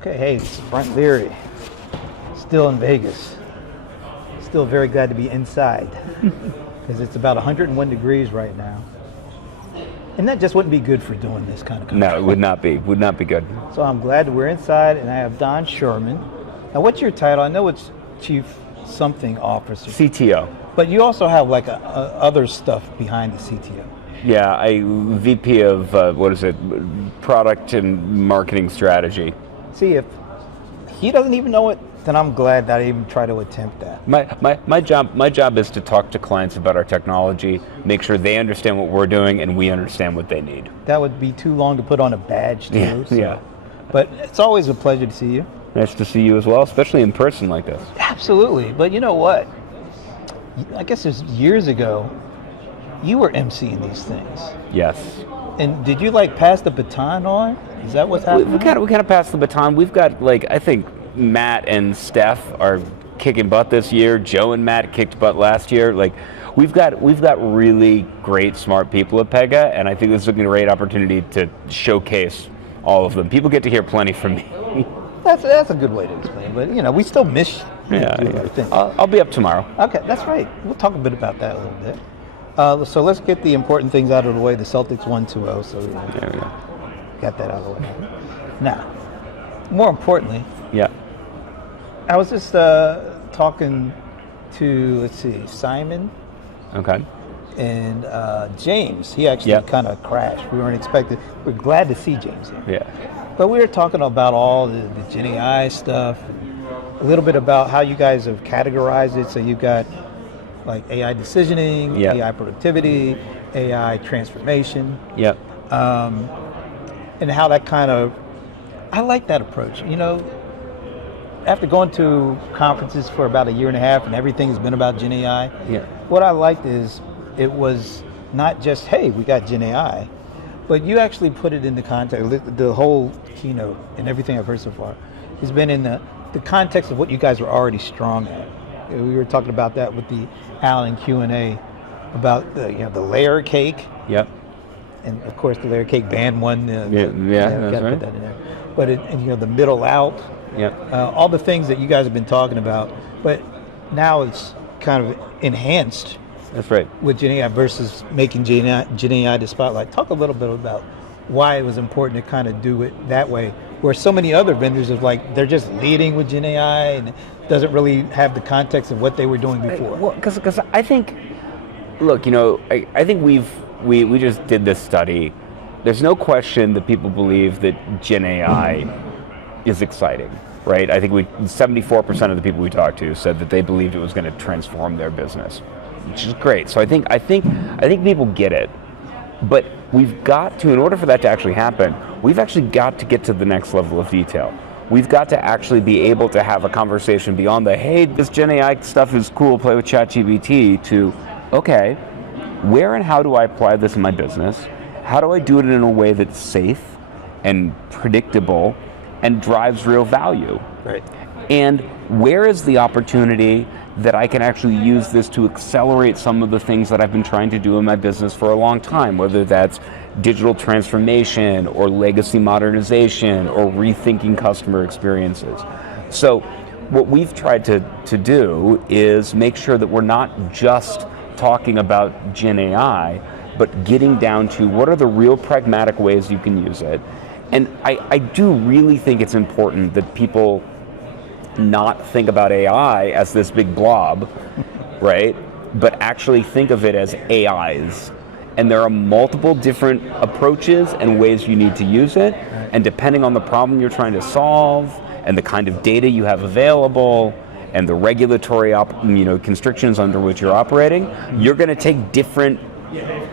Okay, hey, it's Brent Leary, still in Vegas. Still very glad to be inside because it's about 101 degrees right now. And that just wouldn't be good for doing this kind of content. No, it would not be. Would not be good. So I'm glad that we're inside, and I have Don Schuerman. Now, what's your title? I know it's Chief Something Officer. CTO. But you also have like other stuff behind the CTO. Yeah, I VP of Product and Marketing Strategy. See, if he doesn't even know it, then I'm glad that I even try to attempt that. My job is to talk to clients about our technology, make sure they understand what we're doing and we understand what they need. That would be too long to put on a badge too. Yeah, so. yeah. But it's always a pleasure to see you. Nice to see you as well, especially in person like this. Absolutely. But you know what? I guess it's years ago, you were emceeing these things. Yes. And did you like pass the baton on? Is that what's happening? We kind of passed the baton. We've got I think Matt and Steph are kicking butt this year. Joe and Matt kicked butt last year. We've got really great, smart people at Pega, and I think this is a great opportunity to showcase all of them. People get to hear plenty from me. That's a good way to explain. But we still miss you. Yeah. I'll be up tomorrow. Okay, that's right. We'll talk a bit about that a little bit. So let's get the important things out of the way. The Celtics won 2-0, so there we go. Got that out of the way. Now, more importantly, I was just talking to, Simon. Okay. And James. He actually kind of crashed. We weren't expecting. We're glad to see James here. Yeah. But we were talking about all the Gen AI stuff, a little bit about how you guys have categorized it. So you've got like AI decisioning, AI productivity, AI transformation. Yep. And how that I like that approach. After going to conferences for about a year and a half and everything's been about Gen AI, what I liked is it was not just, hey, we got Gen AI, but you actually put it in the context. The whole keynote and everything I've heard so far has been in the context of what you guys were already strong at. We were talking about that with the Allen Q&A about the layer cake. Yep. And of course the layer cake band one. That's right. Put that in there. But the middle out. Yep. All the things that you guys have been talking about, but now it's kind of enhanced. That's right. With Gen AI versus making Gen AI the spotlight. Talk a little bit about why it was important to kind of do it that way, where so many other vendors they're just leading with Gen AI and it doesn't really have the context of what they were doing before. Well, because I think, look, I think we just did this study. There's no question that people believe that Gen AI is exciting, right? I think 74% of the people we talked to said that they believed it was going to transform their business, which is great. So I think people get it, but we've got to, in order for that to actually happen, we've actually got to get to the next level of detail. We've got to actually be able to have a conversation beyond the, hey, this Gen AI stuff is cool, play with ChatGPT, to, okay, where and how do I apply this in my business? How do I do it in a way that's safe and predictable and drives real value? Right. And where is the opportunity that I can actually use this to accelerate some of the things that I've been trying to do in my business for a long time, whether that's digital transformation or legacy modernization or rethinking customer experiences. So what we've tried to do is make sure that we're not just talking about Gen AI, but getting down to what are the real pragmatic ways you can use it. And I do really think it's important that people not think about AI as this big blob, right? But actually think of it as AIs. And there are multiple different approaches and ways you need to use it. And depending on the problem you're trying to solve and the kind of data you have available and the regulatory constrictions under which you're operating, you're going to take different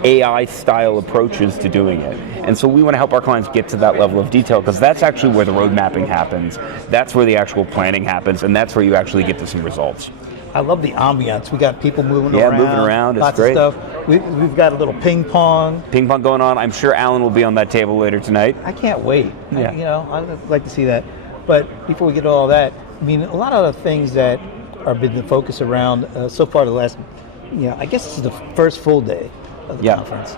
AI style approaches to doing it. And so we want to help our clients get to that level of detail, because that's actually where the road mapping happens. That's where the actual planning happens, and that's where you actually get to some results. I love the ambiance. We got people moving around. Yeah, moving around. It's lots great. of stuff. We've got a little ping pong. Ping pong going on. I'm sure Alan will be on that table later tonight. I can't wait. Yeah. I'd like to see that. But before we get to all that, a lot of the things that have been the focus around so far the last, I guess this is the first full day of the conference.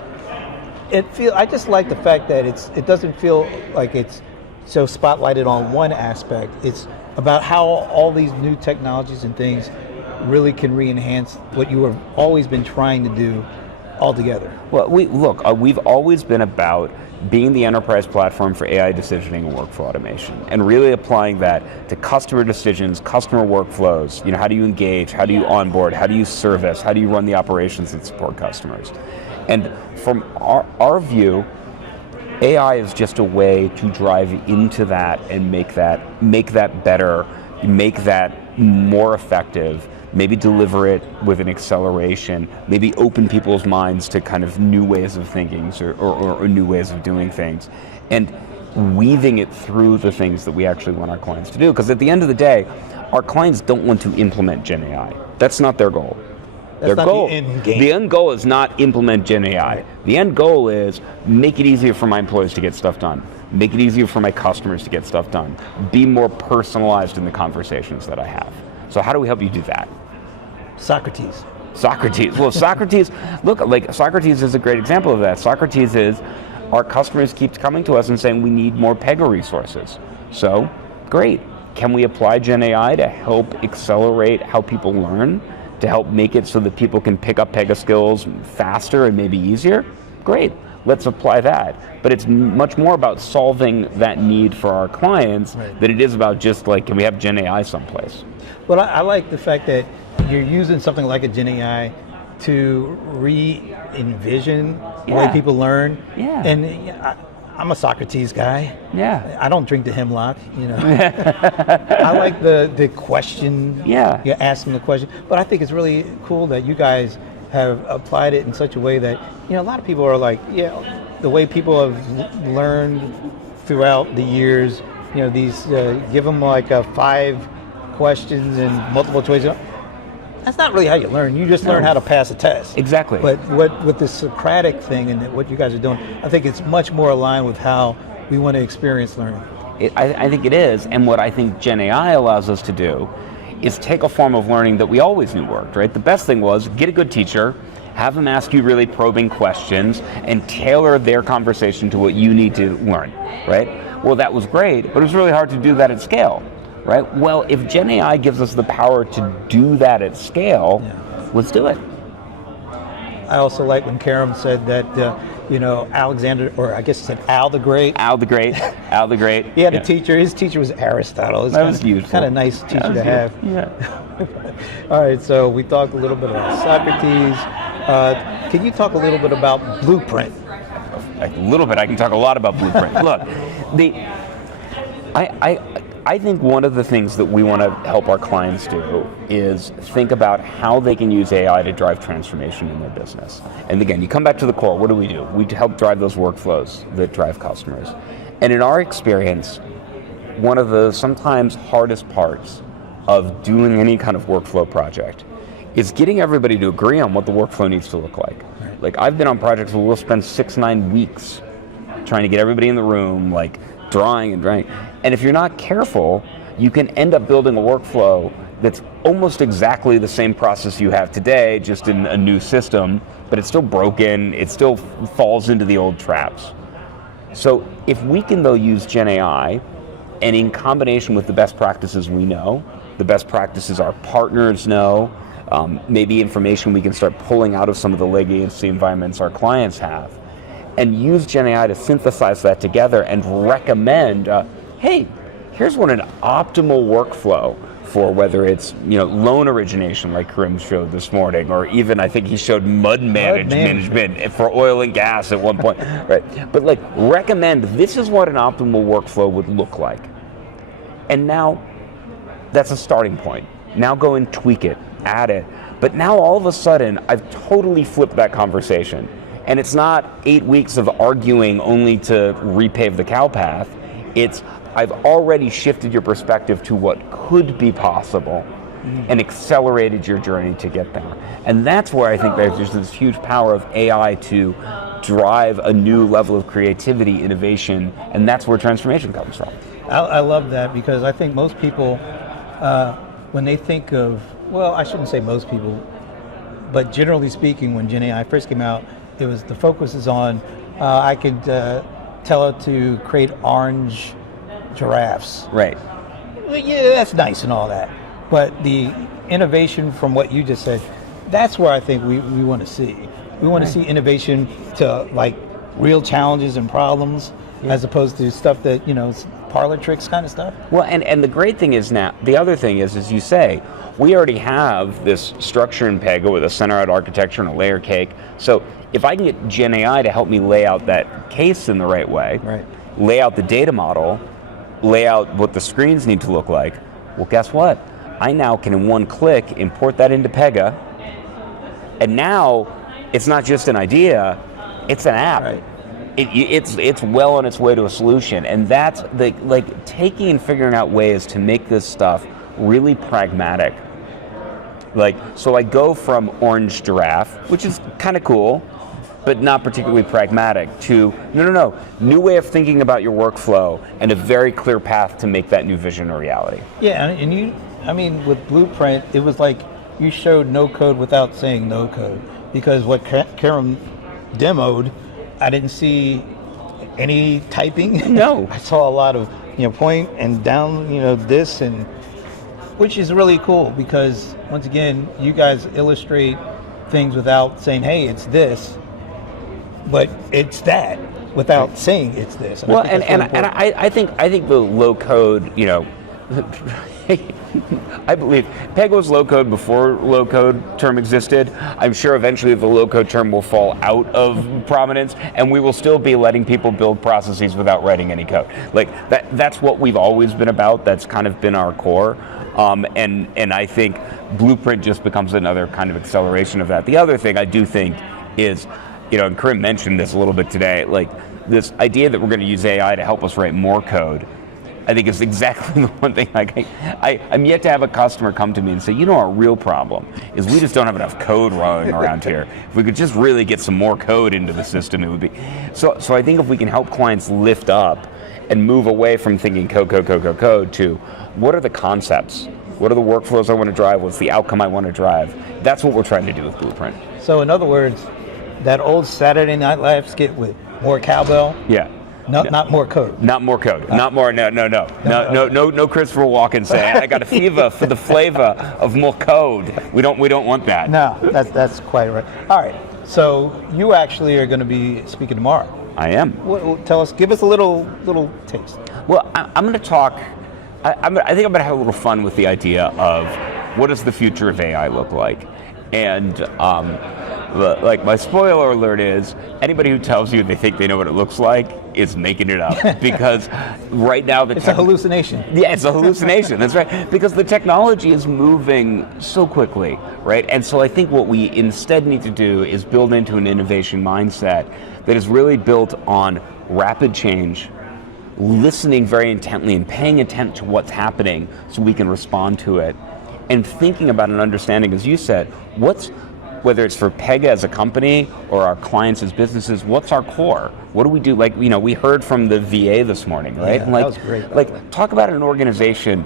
I just like the fact that it doesn't feel like it's so spotlighted on one aspect. It's about how all these new technologies and things really can re-enhance what you have always been trying to do altogether. Well, we've always been about being the enterprise platform for AI decisioning and workflow automation, and really applying that to customer decisions, customer workflows. How do you engage? How do you onboard? How do you service? How do you run the operations that support customers? And from our view, AI is just a way to drive into that and make that better, make that more effective, maybe deliver it with an acceleration, maybe open people's minds to kind of new ways of thinking or new ways of doing things, and weaving it through the things that we actually want our clients to do. Because at the end of the day, our clients don't want to implement Gen AI. That's not their goal. That's not the end game. The end goal is not implement Gen AI. Right. The end goal is make it easier for my employees to get stuff done. Make it easier for my customers to get stuff done. Be more personalized in the conversations that I have. So how do we help you do that? Socrates. Well, Socrates, Socrates is a great example of that. Socrates is, our customers keep coming to us and saying we need more Pega resources. So, great. Can we apply Gen AI to help accelerate how people learn? To help make it so that people can pick up Pega skills faster and maybe easier? Great. Let's apply that. But it's much more about solving that need for our clients than it is about just can we have Gen AI someplace? Well, I like the fact that you're using something like a Gen AI to re-envision the way people learn. Yeah. And I'm a Socrates guy. Yeah. I don't drink the hemlock, I like the question. Yeah. You ask them the question. But I think it's really cool that you guys have applied it in such a way that, a lot of people are like, the way people have learned throughout the years, these, give them 5 questions and multiple choice. That's not really how you learn. You just learn how to pass a test. Exactly. But with the Socratic thing and what you guys are doing, I think it's much more aligned with how we want to experience learning. I think it is, and what I think Gen AI allows us to do is take a form of learning that we always knew worked, right? The best thing was get a good teacher, have them ask you really probing questions, and tailor their conversation to what you need to learn, right? Well, that was great, but it was really hard to do that at scale. Right? Well, if Gen AI gives us the power to do that at scale, let's do it. I also like when Karam said that, Alexander, or I guess he said Al the Great. Al the Great. He had a teacher. His teacher was Aristotle. That was useful. Kind of nice teacher to have. Yeah. All right, so we talked a little bit about Socrates. Can you talk a little bit about Blueprint? A little bit. I can talk a lot about Blueprint. Look, I think one of the things that we want to help our clients do is think about how they can use AI to drive transformation in their business. And again, you come back to the core, what do? We help drive those workflows that drive customers. And in our experience, one of the sometimes hardest parts of doing any kind of workflow project is getting everybody to agree on what the workflow needs to look like. Like, I've been on projects where we'll spend 6-9 weeks trying to get everybody in the room, drawing. And if you're not careful, you can end up building a workflow that's almost exactly the same process you have today, just in a new system, but it's still broken, it still falls into the old traps. So if we can, though, use Gen AI, and in combination with the best practices we know, the best practices our partners know, maybe information we can start pulling out of some of the legacy environments our clients have, and use Gen AI to synthesize that together and recommend, hey, here's what an optimal workflow for, whether it's loan origination like Karim showed this morning, or even I think he showed mud management for oil and gas at one point, right? But recommend this is what an optimal workflow would look like. And now that's a starting point. Now go and tweak it, add it. But now all of a sudden I've totally flipped that conversation. And it's not 8 weeks of arguing only to repave the cow path. It's, I've already shifted your perspective to what could be possible and accelerated your journey to get there. And that's where I think there's just this huge power of AI to drive a new level of creativity, innovation, and that's where transformation comes from. I love that, because I think most people, when they think of, well, I shouldn't say most people, but generally speaking, when Gen AI first came out, the focus is on, I could tell it to create orange giraffes. Right. Well, yeah, that's nice and all that. But the innovation from what you just said, that's where I think we want to see. We want to see innovation to like real challenges and problems, as opposed to stuff that, parlor tricks kind of stuff. Well, and the great thing is now, the other thing is, as you say, we already have this structure in Pega with a center-out architecture and a layer cake. So if I can get Gen AI to help me lay out that case in the right way, lay out the data model, lay out what the screens need to look like, well, guess what? I now can, in one click, import that into Pega, and now it's not just an idea, it's an app. Right. It's well on its way to a solution, and that's taking and figuring out ways to make this stuff really pragmatic. So I go from orange giraffe, which is kind of cool, but not particularly pragmatic, to no, new way of thinking about your workflow and a very clear path to make that new vision a reality. Yeah, and with Blueprint, it was like you showed no code without saying no code, because what Karen demoed, I didn't see any typing. No. I saw a lot of point and down, this, and which is really cool, because once again, you guys illustrate things without saying, hey, it's this, but it's that, without saying it's this. And I think the low code, I believe Pega was low code before low code term existed. I'm sure eventually the low code term will fall out of prominence, and we will still be letting people build processes without writing any code. That's what we've always been about. That's kind of been our core. And I think Blueprint just becomes another kind of acceleration of that. The other thing I do think is, and Karim mentioned this a little bit today, this idea that we're going to use AI to help us write more code, I think is exactly the one thing. I'm yet to have a customer come to me and say, our real problem is we just don't have enough code running around here. If we could just really get some more code into the system, it would be. So I think if we can help clients lift up and move away from thinking code to what are the concepts? What are the workflows I want to drive? What's the outcome I want to drive? That's what we're trying to do with Blueprint. So in other words, that old Saturday Night Live skit with more cowbell. Yeah. Not more code. Not more code. Not more. No. No Christopher Walken saying I got a fever for the flavor of more code. We don't want that. No, that's quite right. All right. So you actually are going to be speaking tomorrow. I am. Tell us. Give us a little taste. Well, I'm going to talk. I think I'm going to have a little fun with the idea of what does the future of AI look like, and my spoiler alert is anybody who tells you they think they know what it looks like is making it up, because right now it's a hallucination. Yeah, it's a hallucination. That's right, because the technology is moving so quickly, right? And so I think what we instead need to do is build into an innovation mindset that is really built on rapid change, listening very intently and paying attention to what's happening so we can respond to it, and thinking about and understanding, as you said, whether it's for Pega as a company or our clients as businesses, what's our core? What do we do? We heard from the VA this morning, right? Yeah, that was great. Talk about an organization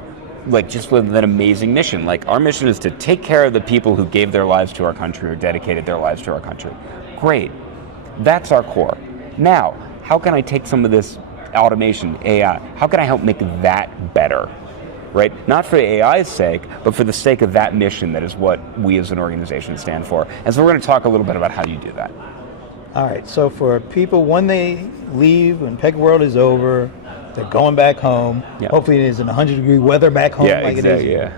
just with an amazing mission. Our mission is to take care of the people who gave their lives to our country or dedicated their lives to our country. Great. That's our core. Now, how can I take some of this automation, AI, how can I help make that better? Right? Not for AI's sake, but for the sake of that mission that is what we as an organization stand for. And so we're going to talk a little bit about how you do that. All right, so for people, when they leave, when Pegaworld is over, they're going back home. Yep. Hopefully it is in 100-degree weather back home it is. Yeah.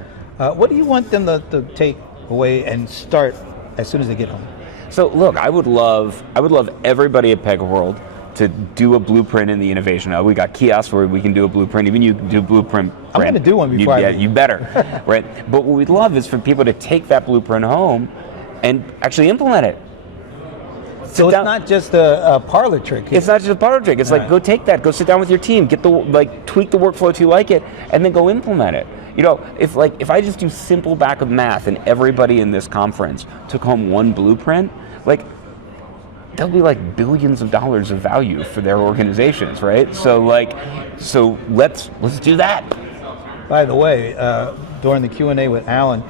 What do you want them to take away and start as soon as they get home? So look, I would love everybody at Pegaworld to do a blueprint in the innovation hub. We got kiosks where we can do a blueprint. Even you can do blueprint. I'm going to do one before I leave. You better, right? But what we'd love is for people to take that blueprint home and actually implement it. So it's not just a parlor trick. It's not just a parlor trick. It's go take that, go sit down with your team, get tweak the workflow to like it, and then go implement it. If I just do simple back of math and everybody in this conference took home one blueprint, there'll be billions of dollars of value for their organizations, right? So let's do that. By the way, during the Q&A with Alan,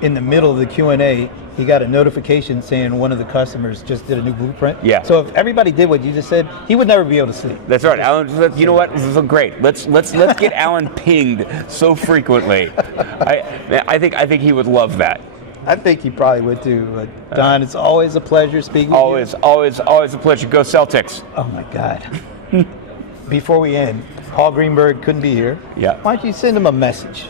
in the middle of the Q&A, he got a notification saying one of the customers just did a new blueprint. Yeah. So if everybody did what you just said, he would never be able to sleep. That's right, Alan. You know what? This is great. Let's get Alan pinged so frequently. I think he would love that. I think he probably would too. Don, it's always a pleasure speaking with you. Always a pleasure. Go Celtics. Oh my God. Before we end, Paul Greenberg couldn't be here. Yeah. Why don't you send him a message?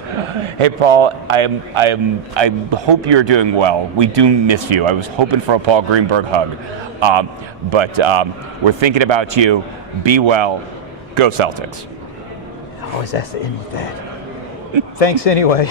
Hey Paul, I hope you're doing well. We do miss you. I was hoping for a Paul Greenberg hug, but we're thinking about you. Be well. Go Celtics. I always has to end with that. Thanks anyway.